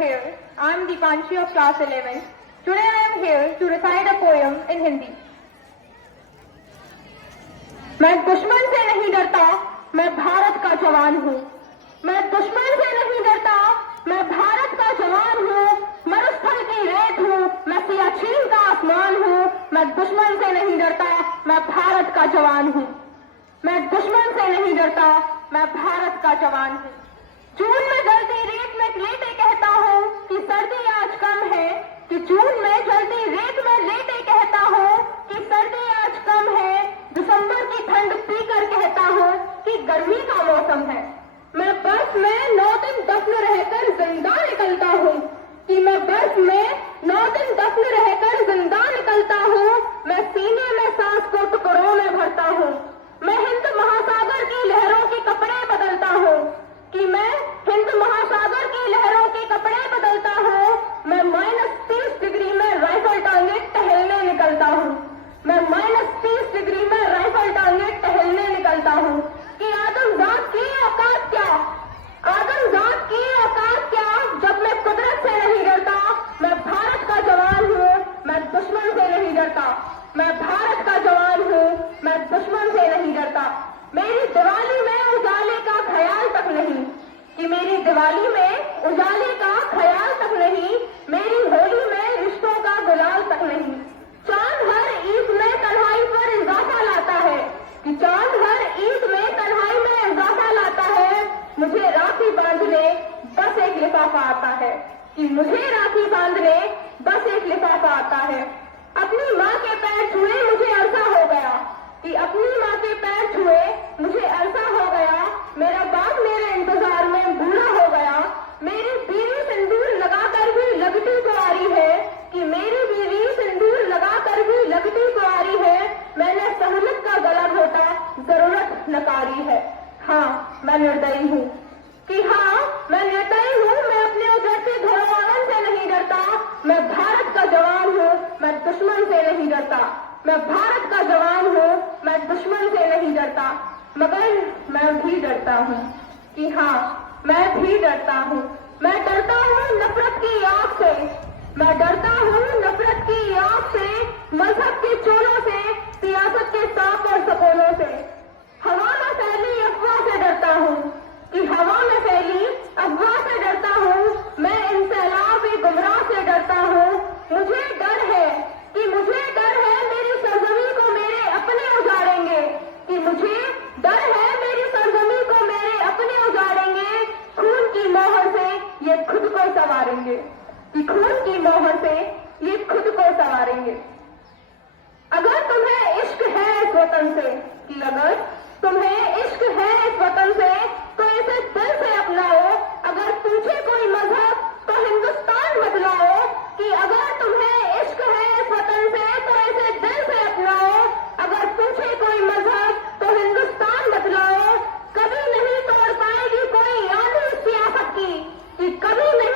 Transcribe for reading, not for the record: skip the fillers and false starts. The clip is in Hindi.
here. I am Deepanshi of class 11. Today I am here to recite a poem in Hindi. मैं दुश्मन से नहीं डरता, मैं भारत का जवान हूँ। मैं दुश्मन से नहीं डरता, मैं भारत का जवान हूँ। मरुस्थल की रेत हूँ, मैं सियाचिन का आसमान हूँ। मैं दुश्मन से नहीं डरता, मैं भारत का जवान हूँ। मैं दुश्मन से नहीं डरता, मैं भारत का जवान हूँ। जून में जलती रेत में लेटे कहता हूँ कि सर्दी आज कम है। कि जून में जलती रेत में लेटे कहता हूँ कि सर्दी आज कम है। दिसंबर की ठंड पीकर कहता हूँ कि गर्मी का मौसम है। मैं बर्फ में 9 दिन दफन रहकर जिंदा निकलता हूँ। कि मैं बर्फ में 9 दिन दफन रहकर जिंदा निकलता हूँ। मैं सीने में सांस को टुकड़ों में भरता हूँ। मैं हिंद महासागर की लहरों के कपड़े बदलता हूँ। कि मैं हिंद महासागर की लहरों के कपड़े बदलता हूँ। मैं -30 डिग्री में राइफल टांगे टहलने निकलता हूँ। मैं -30 डिग्री में राइफल टांगे टहलने निकलता हूँ। कि आदमजात की औकात क्या, आदमजात की औकात क्या, जब मैं कुदरत से नहीं डरता। मैं भारत का जवान हूँ, मैं दुश्मन से नहीं डरता। मैं भारत का जवान हूँ, मैं दुश्मन से नहीं डरता। मेरी दिवाली में उजाले का ख्याल तक नहीं। कि मेरी दिवाली में उजाले का ख्याल तक नहीं। मेरी होली में रिश्तों का गुलाल तक नहीं। चांद हर ईद में तन्हाई पर इजाफा लाता है। कि चांद हर ईद में तन्हाई में इजाफा लाता है। मुझे राखी बांधने बस एक लिफाफा आता है। कि मुझे राखी बांधने बस एक लिफाफा आता है। अपनी माँ के पैर छुए मुझे अरसा हो गया। कि अपनी माँ के पैर छुए मुझे अरसा हो गया। मेरा बाप मेरे इंतजार में बूढ़ा हो गया। मेरी बीवी सिंदूर लगाकर भी लगती को आ रही है। कि मेरी बीवी सिंदूर लगाकर भी लगती को आ रही है। मैंने सहूलत का गला घोटा, जरूरत नकारी है। हाँ, मैं निर्दयी हूँ। कि हाँ, मैं निर्दयी हूँ। मैं अपने उजड़ते घोड़वाहन से नहीं डरता। मैं भारत का जवान हूँ, मैं दुश्मन से नहीं डरता। मैं भारत का जवान हूँ, मैं दुश्मन से नहीं डरता। मगर मैं भी डरता हूँ। कि हाँ, मैं भी डरता हूँ। मैं डरता हूँ नफरत की आग से। मैं डरता हूँ नफरत की आग से, मजहब के चोरों से, सियासत के सांप और सपोलों से। हवा में फैली अफवाह से डरता हूँ। कि हवा में फैली अफवाह से डरता हूँ। मैं इन सैलाब गुमराह से डरता हूँ। मुझे डर है, कि मुझे डर है मेरी सरजमी को मेरे अपने उजाड़ेंगे। कि मुझे डर है मेरी सरजमी को मेरे अपने उजाड़ेंगे। खून की मोहर से ये खुद को संवारेंगे। कि खून की मोहर से ये खुद को संवारेंगे। अगर तुम्हें इश्क है इस वतन से, कि अगर तुम्हें इश्क है इस वतन से, तो इसे दिल से अपनाओ। अगर पूछे कोई मजहब तो हिंदुस्तान बदलाओ। कि अगर तुम्हें इश्क है इस वतन से, तो इसे दिल से अपनाओ। अगर पूछे कोई मजहब तो हिंदुस्तान बदलाओ। कभी नहीं तोड़ पाएगी कोई आंधी सियासत की। कि कभी नहीं